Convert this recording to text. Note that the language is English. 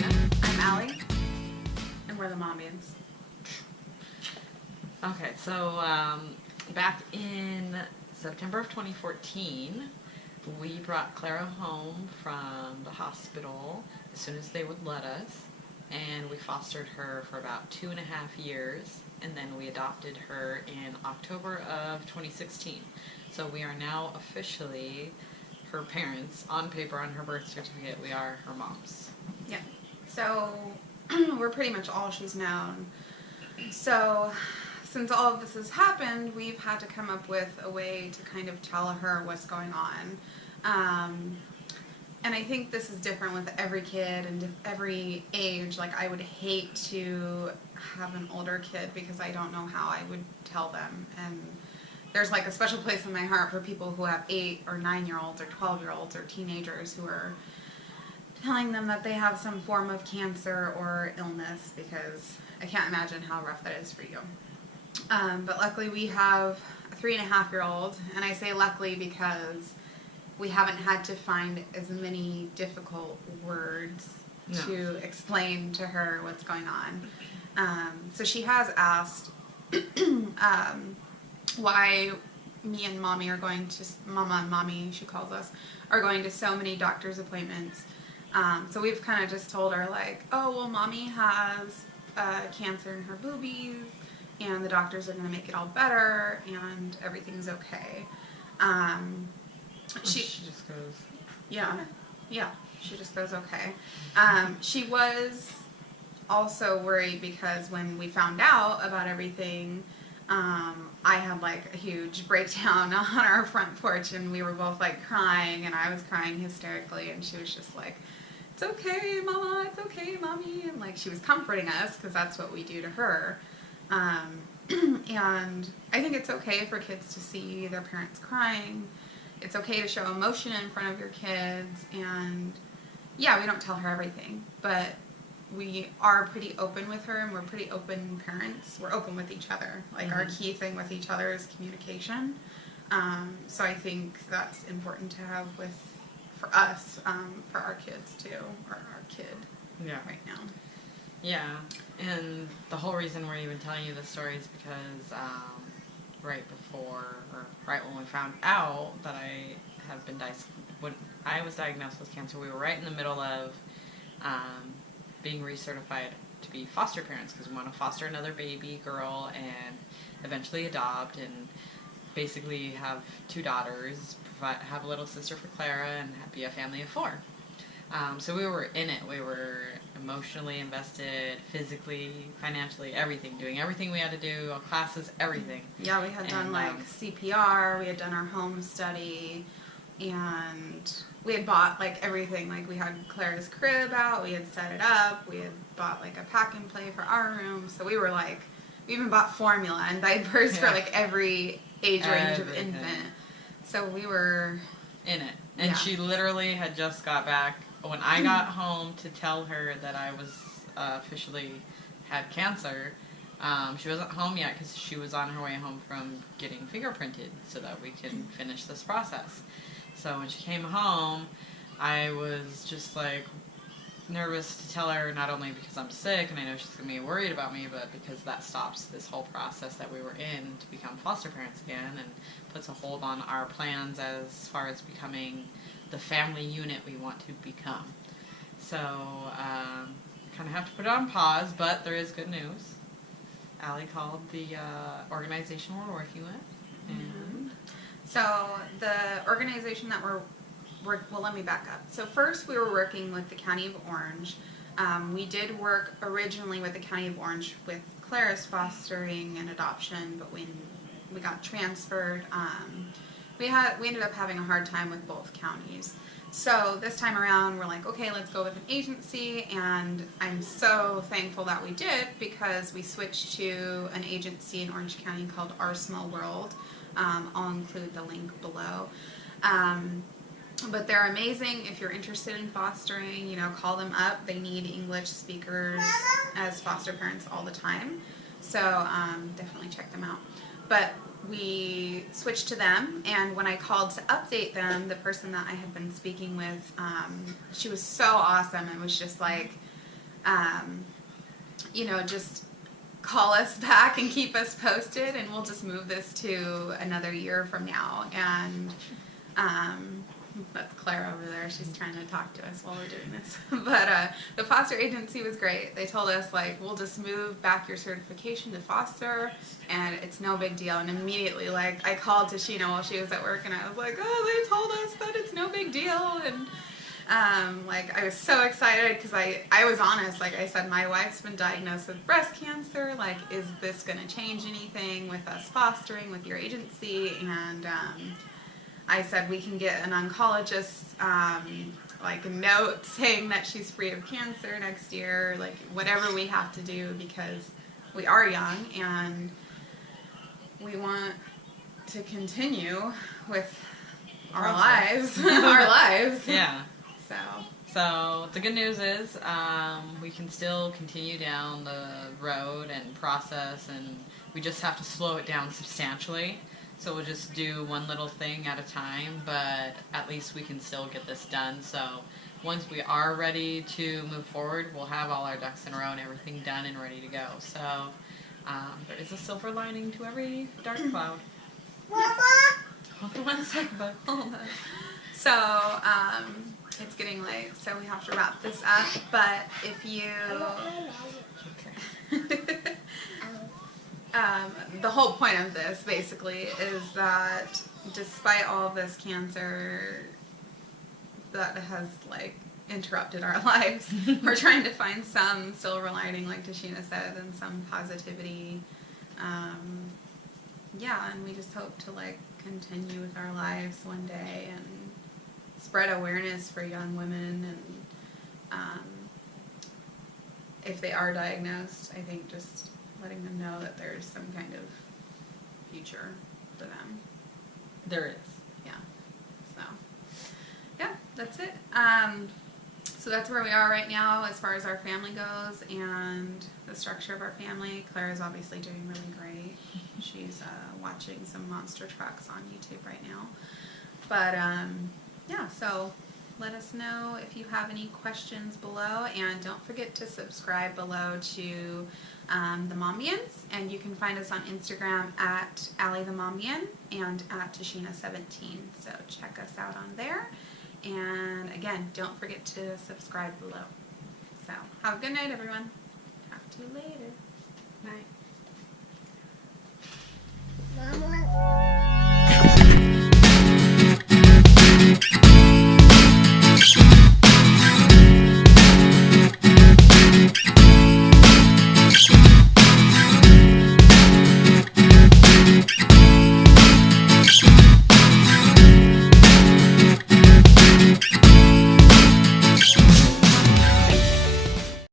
Christina. I'm Allie, and we're the Mombians. Okay, so back in September of 2014, we brought Clara home from the hospital as soon as they would let us, and we fostered her for about 2.5 years, and then we adopted her in October of 2016. So we are now officially her parents. On paper, on her birth certificate, we are her moms. Yeah. So we're pretty much all she's known. So since all of this has happened, we've had to come up with a way to kind of tell her what's going on. And I think this is different with every kid and every age. Like, I would hate to have an older kid because I don't know how I would tell them. And there's like a special place in my heart for people who have 8 or 9-year-olds or 12-year-olds or teenagers who are telling them that they have some form of cancer or illness, because I can't imagine how rough that is for you. But luckily we have a 3.5-year-old, and I say luckily because we haven't had to find as many difficult words to explain to her what's going on. So she has asked why me and Mommy are going to, Mama and Mommy, she calls us, are going to so many doctor's appointments. So we've kind of just told her, like, oh, well, Mommy has cancer in her boobies, and the doctors are going to make it all better, and everything's okay. She just goes, yeah, she just goes, okay. She was also worried because when we found out about everything, I had like a huge breakdown on our front porch, and we were both like crying, and I was crying hysterically, and she was just like, it's okay, Mama, it's okay, Mommy, and like she was comforting us because that's what we do to her. And I think it's okay for kids to see their parents crying. It's okay to show emotion in front of your kids, and yeah, we don't tell her everything, but we are pretty open with her, and we're pretty open parents. We're open with each other. Like, our key thing with each other is communication. So I think that's important to have for us, for our kids too, or our kid right now. Yeah, and the whole reason we're even telling you this story is because right when we found out that when I was diagnosed with cancer, we were right in the middle of being recertified to be foster parents, because we want to foster another baby girl and eventually adopt and basically have 2 daughters, have a little sister for Clara, and be a family of 4. So we were in it. We were emotionally invested, physically, financially, everything, doing everything we had to do, all classes, everything. Yeah, we had done like CPR, we had done our home study, and we had bought like everything. Like, we had Clara's crib out, we had set it up, we had bought like a pack and play for our room. So we were like, we even bought formula and diapers for like every age range of infant. So we were in it. And she literally had just got back when I got home to tell her that I was officially had cancer. She wasn't home yet because she was on her way home from getting fingerprinted so that we can finish this process. So when she came home, I was just like nervous to tell her, not only because I'm sick and I know she's going to be worried about me, but because that stops this whole process that we were in to become foster parents again, and puts a hold on our plans as far as becoming the family unit we want to become. So kind of have to put it on pause, but there is good news. Allie called the organization we're working with. And so the organization that well, let me back up. So first we were working with the County of Orange. We did work originally with the County of Orange with Clara's fostering and adoption, but when we got transferred, we ended up having a hard time with both counties. So this time around, we're like, okay, let's go with an agency, and I'm so thankful that we did, because we switched to an agency in Orange County called Our Small World. I'll include the link below. But they're amazing. If you're interested in fostering, call them up. They need English speakers as foster parents all the time. So definitely check them out. But we switched to them, and when I called to update them, the person that I had been speaking with, she was so awesome, and was just like, just call us back and keep us posted, and we'll just move this to another year from now. And that's Claire over there. She's trying to talk to us while we're doing this. But the foster agency was great. They told us, like, we'll just move back your certification to foster, and it's no big deal. And immediately, like, I called Tashina while she was at work, and I was like, oh, they told us that it's no big deal. And I was so excited because I was honest. Like I said, my wife's been diagnosed with breast cancer. Like, is this going to change anything with us fostering with your agency? And I said we can get an oncologist, like a note saying that she's free of cancer next year. Like whatever we have to do, because we are young and we want to continue with our lives, our lives. Yeah. So the good news is we can still continue down the road and process, and we just have to slow it down substantially. So we'll just do one little thing at a time, but at least we can still get this done. So once we are ready to move forward, we'll have all our ducks in a row and everything done and ready to go. So there is a silver lining to every dark cloud. Mama! Hold on one second, bud. Hold on. So, it's getting late, so we have to wrap this up. But if you, the whole point of this basically is that despite all of this cancer that has interrupted our lives, we're trying to find some silver lining, like Tashina said, and some positivity. And we just hope to continue with our lives one day and spread awareness for young women, and if they are diagnosed, I think just letting them know that there's some kind of future for them. There is. Yeah. So, yeah, that's it. So that's where we are right now as far as our family goes and the structure of our family. Claire is obviously doing really great. She's watching some monster trucks on YouTube right now. But so let us know if you have any questions below, and don't forget to subscribe below to the Mombians, and you can find us on Instagram at Allie the Mombian and at Tashina17. So check us out on there, and again, don't forget to subscribe below. So have a good night, everyone. Talk to you later. Night. Mama.